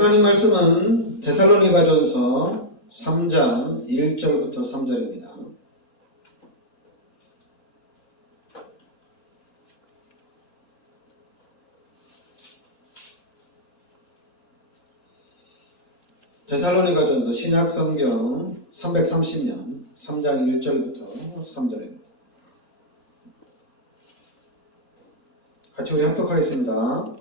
하나님 말씀은 데살로니가전서 3장 1절부터 3절입니다. 데살로니가전서 신약성경 330년 3장 1절부터 3절입니다. 같이 우리 합독하겠습니다.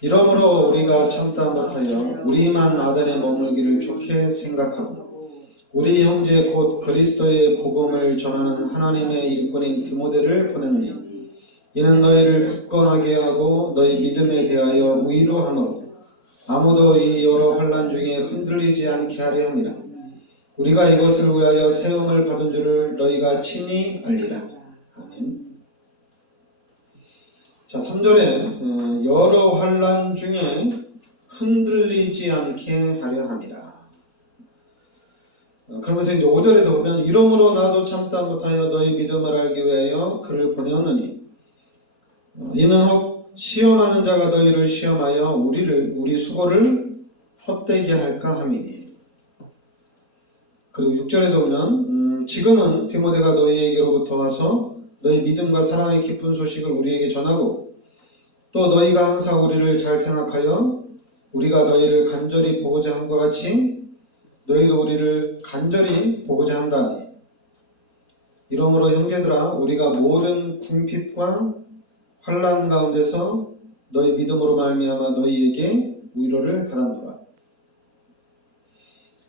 이러므로 우리가 참다 못하여 우리만 아들에 머물기를 좋게 생각하고 우리 형제 곧 그리스도의 복음을 전하는 하나님의 일꾼인 디모데를 보내노니 이는 너희를 굳건하게 하고 너희 믿음에 대하여 위로하므로 아무도 이 여러 환난 중에 흔들리지 않게 하려 함이라. 우리가 이것을 위하여 세움을 받은 줄을 너희가 친히 알리라. 아멘. 자, 3절에 여러 환난 중에 흔들리지 않게 하려 함이라. 그러면서 이제 5절에도 보면 이러므로 나도 참다 못하여 너희 믿음을 알기 위하여 그를 보내었느니 이는 혹 시험하는 자가 너희를 시험하여 우리 수고를 헛되게 할까 함이니. 그리고 6절에도 보면 지금은 디모데가 너희에게로부터 와서 너희 믿음과 사랑의 기쁜 소식을 우리에게 전하고 또 너희가 항상 우리를 잘 생각하여 우리가 너희를 간절히 보고자 함과 같이 너희도 우리를 간절히 보고자 한다 하니 이러므로 형제들아 우리가 모든 궁핍과 환난 가운데서 너희 믿음으로 말미암아 너희에게 위로를 받았노라.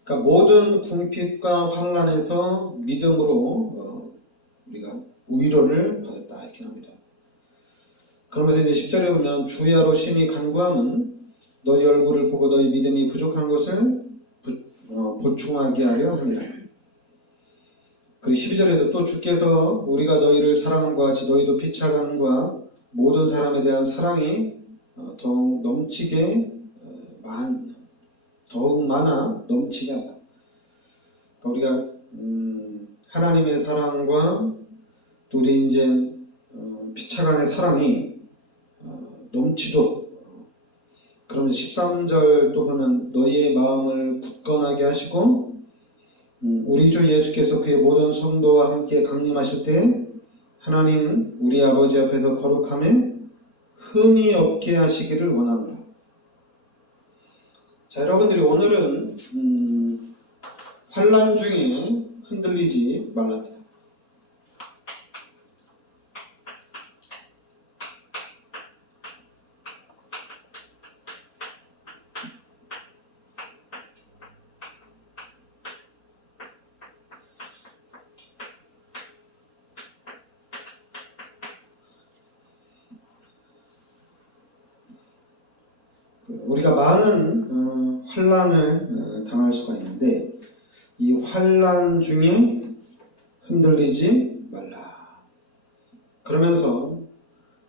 그러니까 모든 궁핍과 환난에서 믿음으로 우리가 위로를 받았다 이렇게 합니다. 그러면서 이제 10절에 보면 주야로 심히 간구함은 너희 얼굴을 보고 너희 믿음이 부족한 것을 보충하게 하려 함이라. 그리고 12절에도 또 주께서 우리가 너희를 사랑함과 같이 너희도 피차감과 모든 사람에 대한 사랑이 더욱 넘치게 더욱 많아 넘치게 하사. 그러니까 우리가 하나님의 사랑과 또 우리 이제 피차간의 사랑이 넘치도록. 그러면 13절 또 보면 너희의 마음을 굳건하게 하시고 우리 주 예수께서 그의 모든 성도와 함께 강림하실 때 하나님 우리 아버지 앞에서 거룩함에 흠이 없게 하시기를 원합니다. 자, 여러분들이 오늘은 환난 중에 흔들리지 말랍니다. 우리가 많은 환난을 당할 수가 있는데 이 환난 중에 흔들리지 말라. 그러면서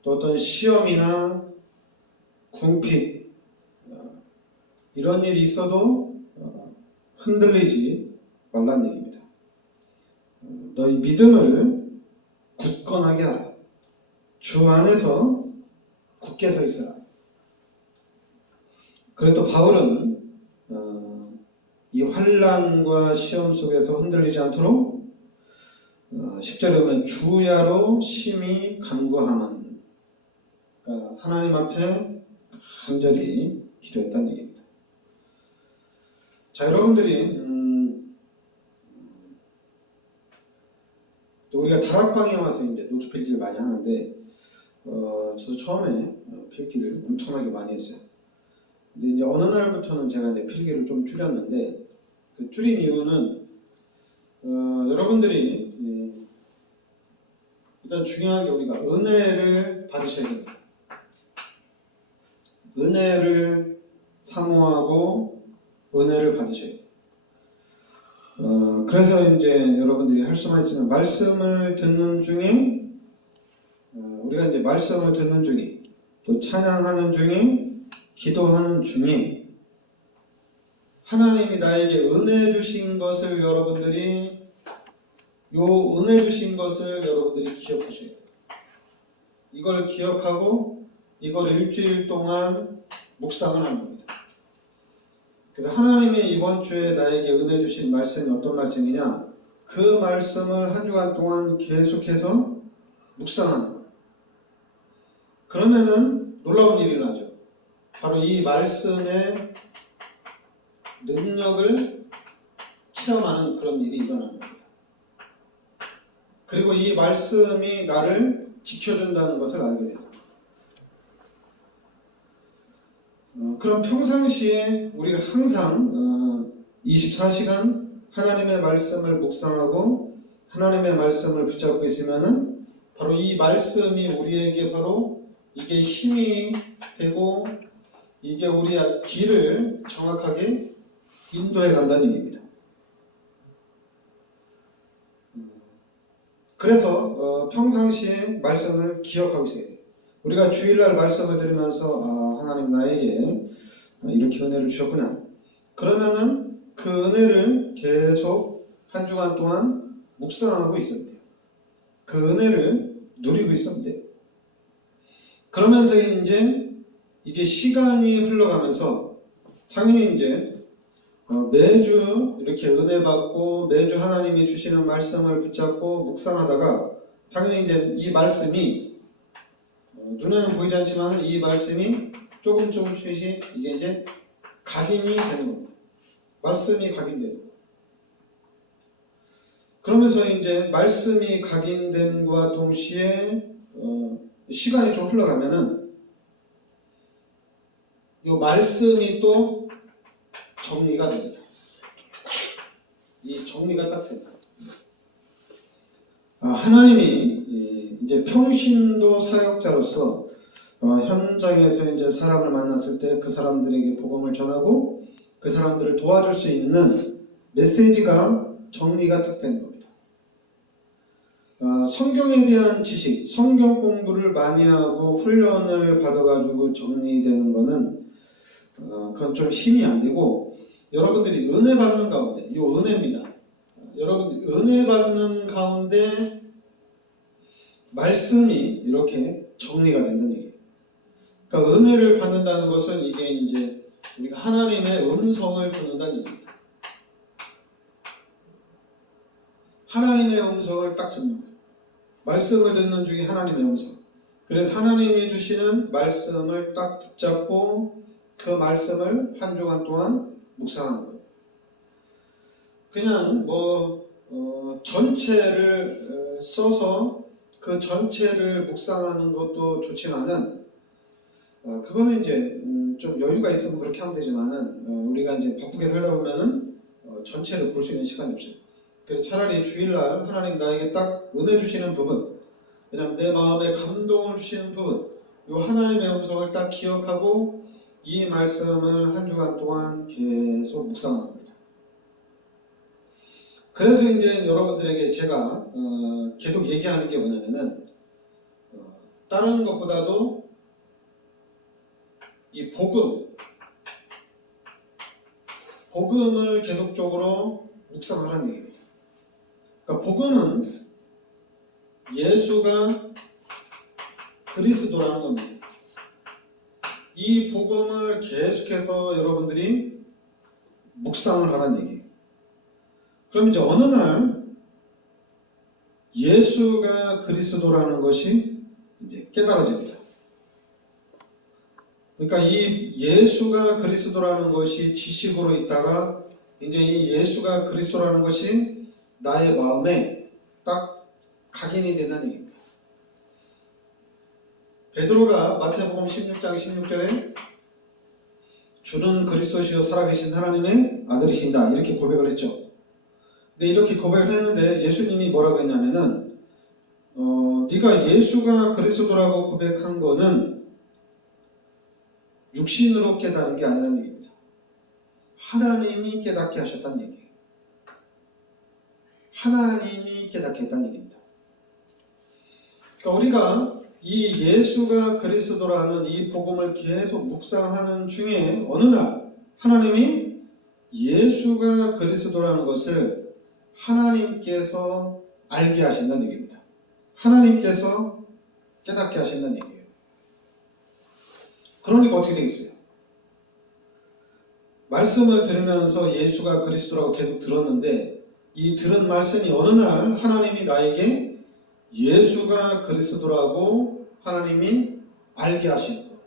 또 어떤 시험이나 궁핍 이런 일이 있어도 흔들리지 말라는 얘기입니다. 너희 믿음을 굳건하게 하라. 주 안에서 굳게 서 있어라. 그래도 바울은 이 환난과 시험 속에서 흔들리지 않도록 10절에 보면 주야로 심히 간구함은, 그러니까 하나님 앞에 간절히 기도했다는 얘기입니다. 자, 여러분들이 또 우리가 다락방에 와서 이제 노트 필기를 많이 하는데 저도 처음에 필기를 엄청나게 많이 했어요. 근데 이제 어느 날부터는 제가 이제 필기를 좀 줄였는데 그 줄인 이유는 여러분들이 일단 중요한 게 우리가 은혜를 받으셔야 됩니다. 은혜를 사모하고 은혜를 받으셔야 돼요. 그래서 이제 여러분들이 할 수만 있으면 말씀을 듣는 중에 우리가 이제 말씀을 듣는 중에 또 찬양하는 중에 기도하는 중에 하나님이 나에게 은혜 주신 것을 여러분들이 기억하셔야 돼요. 이걸 기억하고 이걸 일주일 동안 묵상을 하는 겁니다. 그래서 하나님이 이번 주에 나에게 은혜 주신 말씀이 어떤 말씀이냐? 그 말씀을 한 주간 동안 계속해서 묵상하는 거예요. 그러면은 놀라운 일이 일어나죠. 바로 이 말씀의 능력을 체험하는 그런 일이 일어나는 겁니다. 그리고 이 말씀이 나를 지켜준다는 것을 알게 돼요. 그럼 평상시에 우리가 항상 24시간 하나님의 말씀을 묵상하고 하나님의 말씀을 붙잡고 있으면은 바로 이 말씀이 우리에게 바로 이게 힘이 되고 이게 우리의 길을 정확하게 인도해 간다는 얘기입니다. 그래서 평상시에 말씀을 기억하고 있어야 돼요. 우리가 주일날 말씀을 들으면서 하나님 나에게 이렇게 은혜를 주셨구나. 그러면은 그 은혜를 계속 한 주간 동안 묵상하고 있으면 돼요. 그 은혜를 누리고 있으면 돼요. 그러면서 이제 이게 시간이 흘러가면서 당연히 이제 매주 이렇게 은혜 받고 매주 하나님이 주시는 말씀을 붙잡고 묵상하다가 당연히 이제 이 말씀이 눈에는 보이지 않지만 이 말씀이 조금씩 이게 이제 각인이 되는 겁니다. 말씀이 각인되는 거예요. 그러면서 이제 말씀이 각인됨과 동시에 시간이 좀 흘러가면은 이 말씀이 또 정리가 됩니다. 이 정리가 딱 됩니다. 하나님이 이제 평신도 사역자로서 현장에서 이제 사람을 만났을 때 그 사람들에게 복음을 전하고 그 사람들을 도와줄 수 있는 메시지가 정리가 딱 되는 겁니다. 성경에 대한 지식, 성경 공부를 많이 하고 훈련을 받아가지고 정리되는 거는 그건 좀 힘이 안 되고 여러분들이 은혜 받는 가운데, 이 은혜입니다. 여러분 은혜 받는 가운데 말씀이 이렇게 정리가 된다는 얘기예요. 그러니까 은혜를 받는다는 것은 이게 이제 우리가 하나님의 음성을 듣는다는 얘기입니다. 하나님의 음성을 딱 듣는 거예요. 말씀을 듣는 중에 하나님의 음성. 그래서 하나님이 주시는 말씀을 딱 붙잡고 그 말씀을 한 주간 동안 묵상하는 거예요. 그냥 전체를 써서 그 전체를 묵상하는 것도 좋지만은 그거는 이제 좀 여유가 있으면 그렇게 하면 되지만은 우리가 이제 바쁘게 살다 보면은 전체를 볼 수 있는 시간이 없어요. 그래서 차라리 주일날 하나님 나에게 딱 은혜 주시는 부분, 왜냐면 내 마음에 감동을 주시는 부분, 이 하나님의 음성을 딱 기억하고 이 말씀을 한 주간 동안 계속 묵상하는 겁니다. 그래서 이제 여러분들에게 제가 계속 얘기하는 게 뭐냐면은 다른 것보다도 이 복음을 계속적으로 묵상하라는 얘기입니다. 그러니까 복음은 예수가 그리스도라는 겁니다. 이 복음을 계속해서 여러분들이 묵상을 하라는 얘기예요. 그럼 이제 어느 날 예수가 그리스도라는 것이 이제 깨달아집니다. 그러니까 이 예수가 그리스도라는 것이 지식으로 있다가 이제 이 예수가 그리스도라는 것이 나의 마음에 딱 각인이 된다는 얘기입니다. 베드로가 마태복음 16장 16절에 주는 그리스도시요 살아계신 하나님의 아들이신다 이렇게 고백을 했죠. 근데 이렇게 고백을 했는데 예수님이 뭐라고 했냐면은 네가 예수가 그리스도라고 고백한 거는 육신으로 깨달은 게 아니라는 얘기입니다. 하나님이 깨닫게 하셨다는 얘기예요. 하나님이 깨닫게 했다는 얘기입니다. 그러니까 우리가 이 예수가 그리스도라는 이 복음을 계속 묵상하는 중에 어느 날 하나님이 예수가 그리스도라는 것을 하나님께서 알게 하신다는 얘기입니다. 하나님께서 깨닫게 하신다는 얘기예요. 그러니까 어떻게 되겠어요? 말씀을 들으면서 예수가 그리스도라고 계속 들었는데 이 들은 말씀이 어느 날 하나님이 나에게 예수가 그리스도라고 하나님이 알게 하시는 거예요.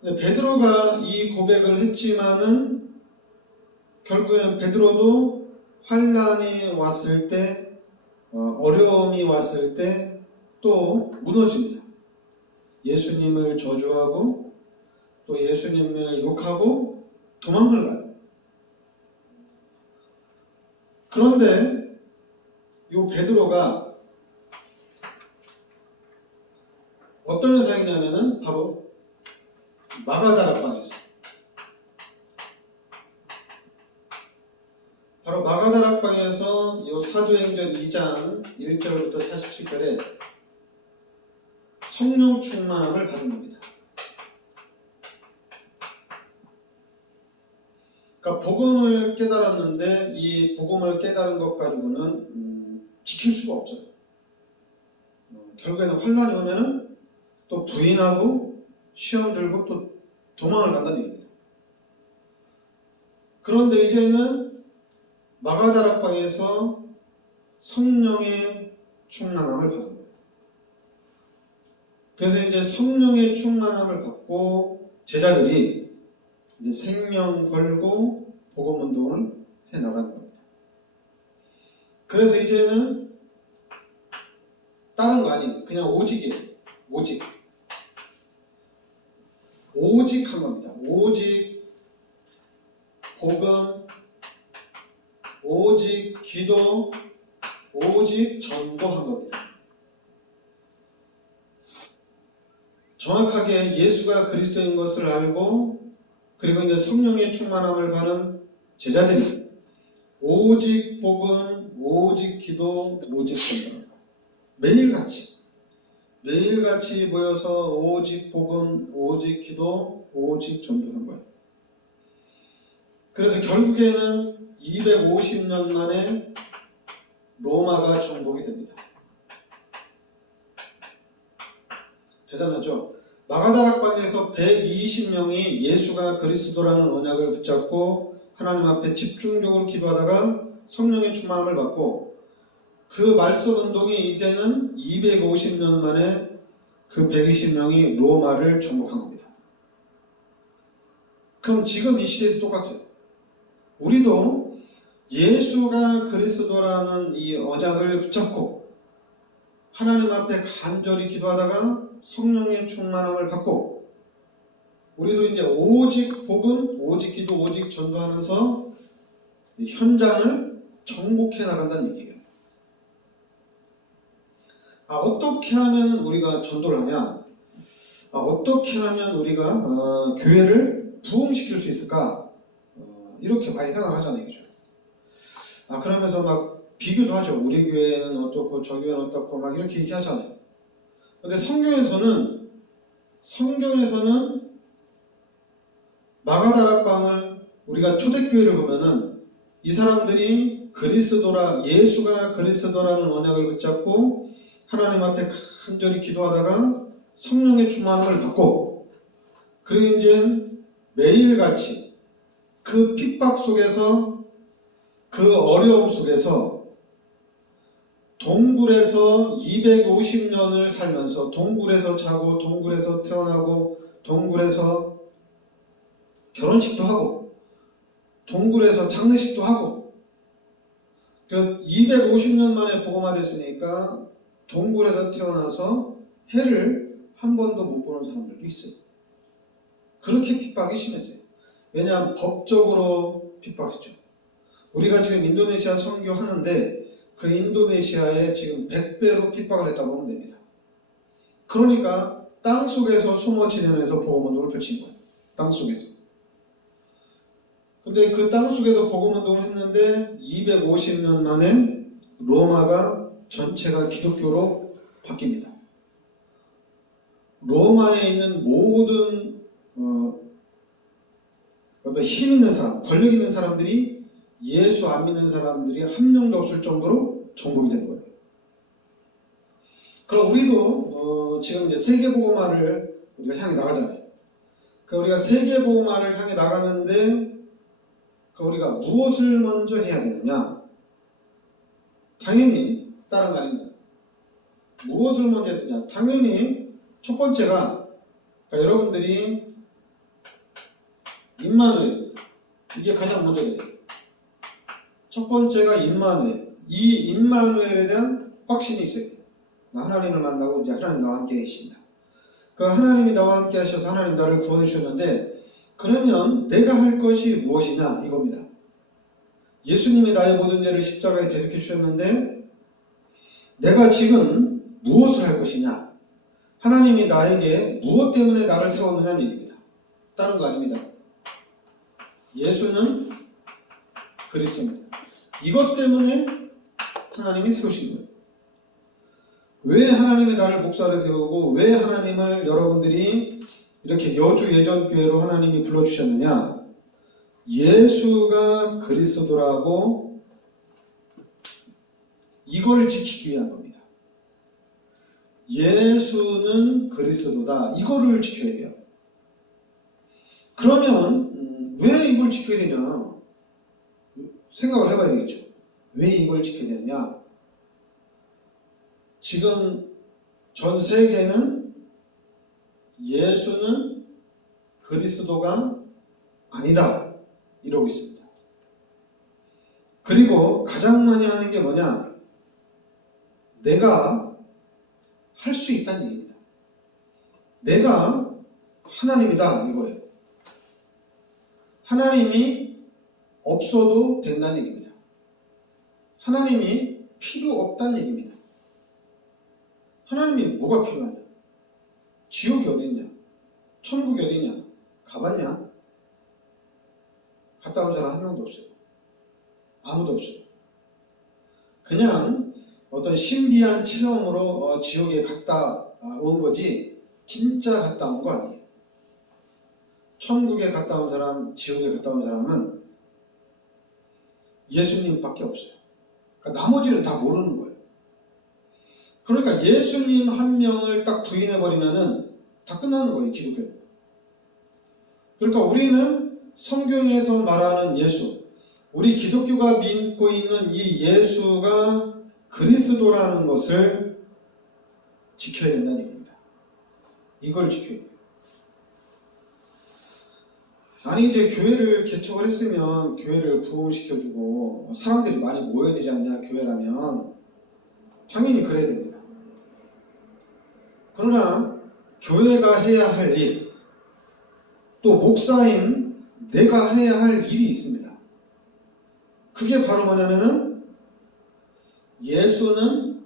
근데 베드로가 이 고백을 했지만은 결국에는 베드로도 환난이 왔을 때 어려움이 왔을 때 또 무너집니다. 예수님을 저주하고 또 예수님을 욕하고 도망을 가요. 그런데 이 베드로가 어떤 현상이냐면은 바로 마가다락방에서 바로 마가다락방에서 이 사도행전 2장 1절부터 47절에 성령 충만함을 받은 겁니다. 그러니까 복음을 깨달았는데 이 복음을 깨달은 것 가지고는 지킬 수가 없어요. 결국에는 환란이 오면은 또 부인하고 시험 들고 또 도망을 간다는 얘기입니다. 그런데 이제는 마가다락방에서 성령의 충만함을 받은 거예요. 그래서 이제 성령의 충만함을 받고 제자들이 이제 생명 걸고 복음 운동을 해 나가는 겁니다. 그래서 이제는 다른 거 아니에요. 그냥 오직이에요. 오직 한 겁니다. 오직 복음, 오직 기도, 오직 전도한 겁니다. 정확하게 예수가 그리스도인 것을 알고 그리고 이제 성령의 충만함을 받은 제자들이 오직 복음, 오직 기도, 오직 전도 매일같이 모여서 오직 복음, 오직 기도, 오직 전도한 거예요. 그래서 결국에는 250년 만에 로마가 정복이 됩니다. 대단하죠? 마가다락방에서 120명이 예수가 그리스도라는 언약을 붙잡고 하나님 앞에 집중적으로 기도하다가 성령의 충만함을 받고 그 말씀 운동이 이제는 250년 만에 그 120명이 로마를 정복한 겁니다. 그럼 지금 이 시대도 똑같아요. 우리도 예수가 그리스도라는 이 언약을 붙잡고 하나님 앞에 간절히 기도하다가 성령의 충만함을 받고 우리도 이제 오직 복음, 오직 기도, 오직 전도하면서 현장을 정복해 나간다는 얘기예요. 어떻게 하면 우리가 전도를 하냐? 어떻게 하면 우리가 교회를 부흥시킬 수 있을까? 이렇게 많이 생각하잖아요, 그죠? 그러면서 막 비교도 하죠. 우리 교회는 어떻고 저 교회는 어떻고 막 이렇게 얘기하잖아요. 근데 성경에서는 마가다락방을 우리가 초대교회를 보면은 이 사람들이 예수가 그리스도라는 언약을 붙잡고 하나님 앞에 간절히 기도하다가 성령의 충만함을 받고 그리고 이제 매일같이 그 핍박 속에서 그 어려움 속에서 동굴에서 250년을 살면서 동굴에서 자고 동굴에서 태어나고 동굴에서 결혼식도 하고 동굴에서 장례식도 하고 250년 만에 복음화 됐으니까 동굴에서 태어나서 해를 한 번도 못 보는 사람들도 있어요. 그렇게 핍박이 심했어요. 왜냐하면 법적으로 핍박했죠. 우리가 지금 인도네시아 선교하는데 그 인도네시아에 지금 100배로 핍박을 했다고 하면 됩니다. 그러니까 땅속에서 숨어 지내면서 복음운동을 펼친 거예요. 땅속에서. 근데 그 땅속에서 복음운동을 했는데 250년 만에 로마가 전체가 기독교로 바뀝니다. 로마에 있는 모든 어떤 힘 있는 사람, 권력 있는 사람들이 예수 안 믿는 사람들이 한 명도 없을 정도로 정복이 된 거예요. 그럼 우리도 지금 이제 세계복음화를 우리가 향해 나가잖아요. 우리가 세계복음화를 향해 나가는데 우리가 무엇을 먼저 해야 되느냐? 당연히 다른 거 아닙니다. 무엇을 먼저 해야 되냐? 당연히 첫 번째가 여러분들이 임마누엘입니다. 이게 가장 먼저 돼요. 첫 번째가 임마누엘. 이 임마누엘에 대한 확신이 있어요. 하나님을 만나고 이제 하나님 나와 함께 계신다. 하나님이 나와 함께 하셔서 하나님 나를 구원해 주셨는데 그러면 내가 할 것이 무엇이냐 이겁니다. 예수님이 나의 모든 죄를 십자가에 대속해 주셨는데 내가 지금 무엇을 할 것이냐? 하나님이 나에게 무엇 때문에 나를 세웠느냐는 얘기입니다. 다른 거 아닙니다. 예수는 그리스도입니다. 이것 때문에 하나님이 세우신 거예요. 왜 하나님이 나를 목사로 세우고 왜 하나님을 여러분들이 이렇게 여주 예전교회로 하나님이 불러주셨느냐? 예수가 그리스도라고 이걸 지키기 위한 겁니다. 예수는 그리스도다. 이거를 지켜야 돼요. 그러면 왜 이걸 지켜야 되냐? 생각을 해봐야 되겠죠. 왜 이걸 지켜야 되느냐? 지금 전 세계는 예수는 그리스도가 아니다 이러고 있습니다. 그리고 가장 많이 하는 게 뭐냐? 내가 할 수 있다는 얘기입니다. 내가 하나님이다 이거예요. 하나님이 없어도 된다는 얘기입니다. 하나님이 필요 없다는 얘기입니다. 하나님이 뭐가 필요하냐? 지옥이 어디 있냐? 천국이 어디 있냐? 가봤냐? 갔다 온 사람 한 명도 없어요. 아무도 없어요. 그냥 어떤 신비한 체험으로 지옥에 갔다 온 거지 진짜 갔다 온 거 아니에요. 천국에 갔다 온 사람, 지옥에 갔다 온 사람은 예수님밖에 없어요. 그러니까 나머지는 다 모르는 거예요. 그러니까 예수님 한 명을 딱 부인해버리면은 다 끝나는 거예요, 기독교는. 그러니까 우리는 성경에서 말하는 예수, 우리 기독교가 믿고 있는 이 예수가 그리스도라는 것을 지켜야 된다는 얘기입니다. 이걸 지켜야 돼요. 아니 이제 교회를 개척을 했으면 교회를 부흥시켜주고 사람들이 많이 모여야 되지 않냐 교회라면 당연히 그래야 됩니다. 그러나 교회가 해야 할 일, 또 목사인 내가 해야 할 일이 있습니다. 그게 바로 뭐냐면은 예수는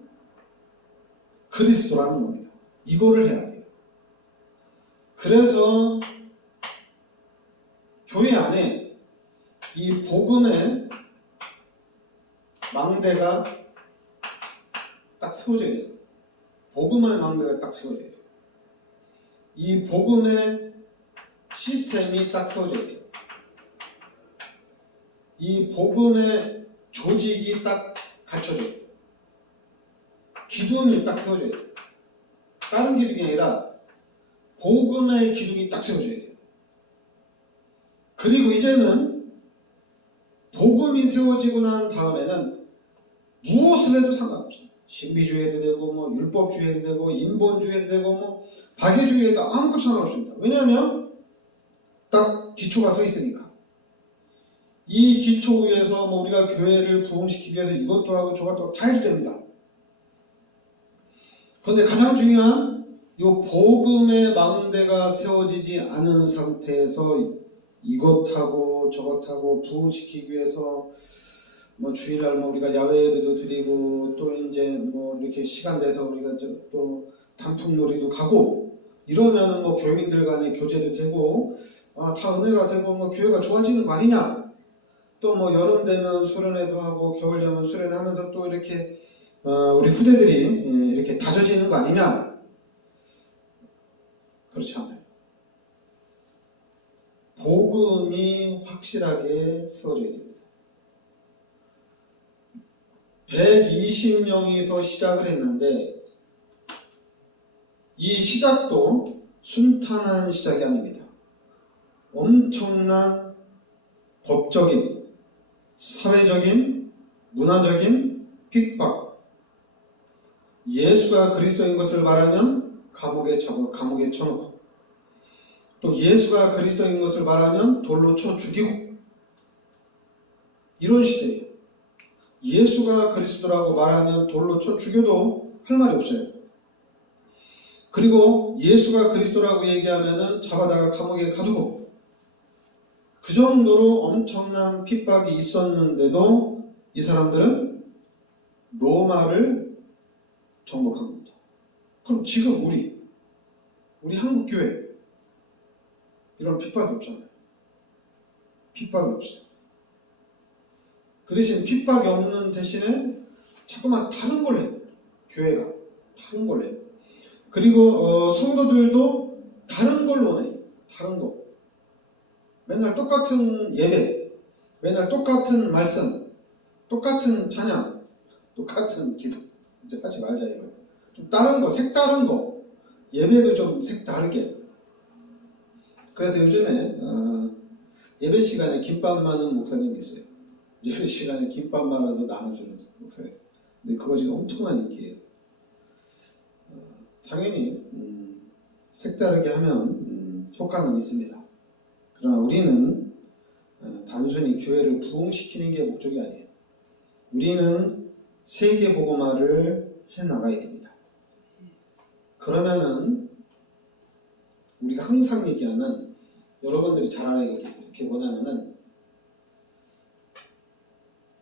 그리스도라는 겁니다. 이거를 해야 돼요. 그래서 교회 안에 이 복음의 망대가 딱 세워져야 돼요. 복음의 망대가 딱 세워져야 돼요. 이 복음의 시스템이 딱 세워져야 돼요. 이 복음의 조직이 딱 갖춰져야 돼요. 기둥이 딱 세워져야 돼요. 다른 기둥이 아니라 복음의 기둥이 딱 세워져야 돼요. 그리고 이제는 복음이 세워지고 난 다음에는 무엇을 해도 상관없어요. 신비주의 해도 되고 뭐 율법주의 해도 되고 인본주의 해도 되고 뭐 박애주의 해도 아무것도 상관없습니다. 왜냐하면 딱 기초가 서 있으니까. 이 기초 위에서 뭐 우리가 교회를 부흥시키기 위해서 이것도 하고 저것도 다 해도 됩니다. 그런데 가장 중요한 이 복음의 망대가 세워지지 않은 상태에서 이것하고 저것하고 부흥시키기 위해서 뭐 주일날 뭐 우리가 야외 예배도 드리고 또 이제 뭐 이렇게 시간 내서 우리가 또 단풍놀이도 가고 이러면은 뭐 교인들 간에 교제도 되고 다 은혜가 되고 뭐 교회가 좋아지는 거 아니냐? 또 뭐 여름 되면 수련회도 하고 겨울 되면 수련회 하면서 또 이렇게 우리 후대들이 이렇게 다져지는 거 아니냐? 그렇지 않아요. 복음이 확실하게 세워져야 됩니다. 120명이서 시작을 했는데 이 시작도 순탄한 시작이 아닙니다. 엄청난 법적인, 사회적인, 문화적인 핍박. 예수가 그리스도인 것을 말하면 감옥에 쳐놓고, 또 예수가 그리스도인 것을 말하면 돌로 쳐 죽이고, 이런 시대예요. 예수가 그리스도라고 말하면 돌로 쳐 죽여도 할 말이 없어요. 그리고 예수가 그리스도라고 얘기하면은 잡아다가 감옥에 가두고, 그 정도로 엄청난 핍박이 있었는데도 이 사람들은 로마를 정복한 겁니다. 그럼 지금 우리 한국 교회 이런 핍박이 없잖아요. 핍박이 없어요. 그 대신 핍박이 없는 대신에 자꾸만 다른 걸 해요. 교회가 다른 걸 해요. 그리고 성도들도 다른 걸 원해요. 다른 거. 맨날 똑같은 예배, 맨날 똑같은 말씀, 똑같은 찬양, 똑같은 기도. 이제 하지 말자 이거. 좀 다른 거, 색다른 거. 예배도 좀 색다르게. 그래서 요즘에 예배 시간에 김밥 많은 목사님이 있어요. 예배 시간에 김밥 말아서 나눠주는 목사가 있어요. 근데 그거 지금 엄청난 인기예요. 당연히 색다르게 하면 효과는 있습니다. 그러나 우리는 단순히 교회를 부흥시키는 게 목적이 아니에요. 우리는 세계복음화를 해나가야 됩니다. 그러면은 우리가 항상 얘기하는, 여러분들이 잘 알아야 될 게 있어요. 그게 뭐냐면은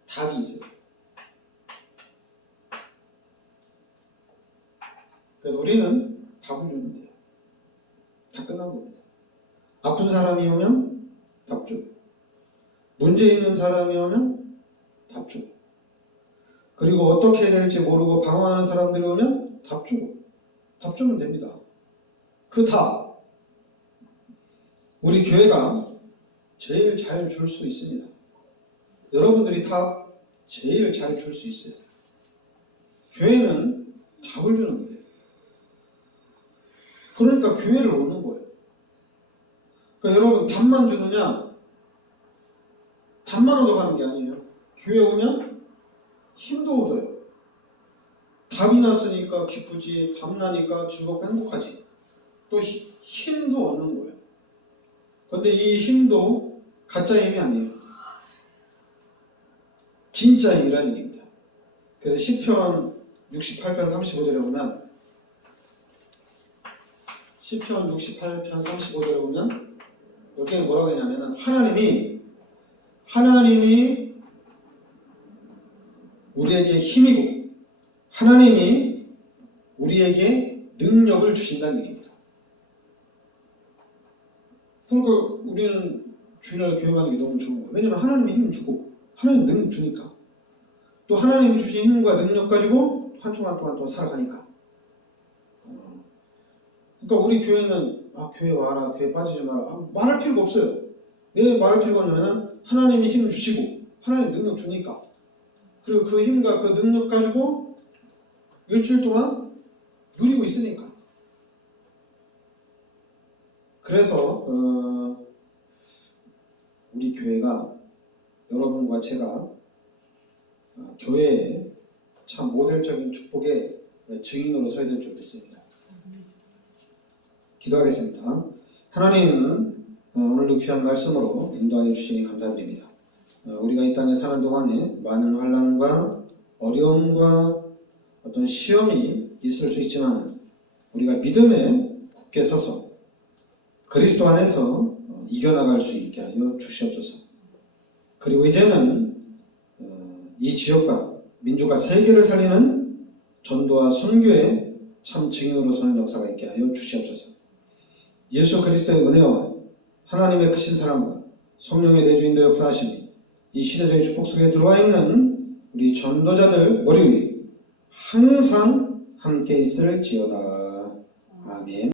답이 있어요. 그래서 우리는 답을 주는 거예요. 다 끝난 겁니다. 아픈 사람이 오면 답 주고, 문제 있는 사람이 오면 답 주고, 그리고 어떻게 해야 될지 모르고 방황하는 사람들이 오면 답 주고, 답 주면 됩니다. 그 답, 우리 교회가 제일 잘 줄 수 있습니다. 여러분들이 답 제일 잘 줄 수 있어요. 교회는 답을 주는 거예요. 그러니까 교회를 오는 거예요. 그러니까 여러분, 답만 주느냐? 답만 얻어가는 게 아니에요. 교회 오면 힘도 얻어요. 답이 났으니까 기쁘지, 답 나니까 즐겁고 행복하지. 또 힘도 얻는 거예요. 그런데 이 힘도 가짜 힘이 아니에요. 진짜 힘이라는 얘기입니다. 그래서 시편 68편 35절에 보면, 시편 68편 35절에 보면 여기에 뭐라고 했냐면, 하나님이 우리에게 힘이고 하나님이 우리에게 능력을 주신다는 얘기입니다. 그러니까 우리는 주일날 교회 가는 게 너무 좋은 거예요. 왜냐면 하나님이 힘을 주고, 하나님 능력 주니까. 또 하나님이 주신 힘과 능력 가지고 한 주간 동안 또 살아가니까. 그러니까 우리 교회는 교회 와라, 교회 빠지지 마라, 말할 필요가 없어요. 왜 말할 필요가 없냐면 하나님이 힘을 주시고 하나님 능력 주니까. 그리고 그 힘과 그 능력 가지고 일주일 동안 누리고 있으니까. 그래서 우리 교회가, 여러분과 제가 교회의 참 모델적인 축복의 증인으로 서야 될 줄 믿습니다. 기도하겠습니다. 하나님, 오늘도 귀한 말씀으로 인도하여 주시니 감사드립니다. 우리가 이 땅에 사는 동안에 많은 환난과 어려움과 어떤 시험이 있을 수 있지만 우리가 믿음에 굳게 서서 그리스도 안에서 이겨나갈 수 있게 하여 주시옵소서. 그리고 이제는 이 지역과 민족과 세계를 살리는 전도와 선교의 참 증인으로 서는 역사가 있게 하여 주시옵소서. 예수 그리스도의 은혜와 하나님의 크신 사랑과 성령의 내주인도 역사하심이 이 시대적인 축복 속에 들어와 있는 우리 전도자들 머리 위에 항상 함께 있을지어다. 아멘.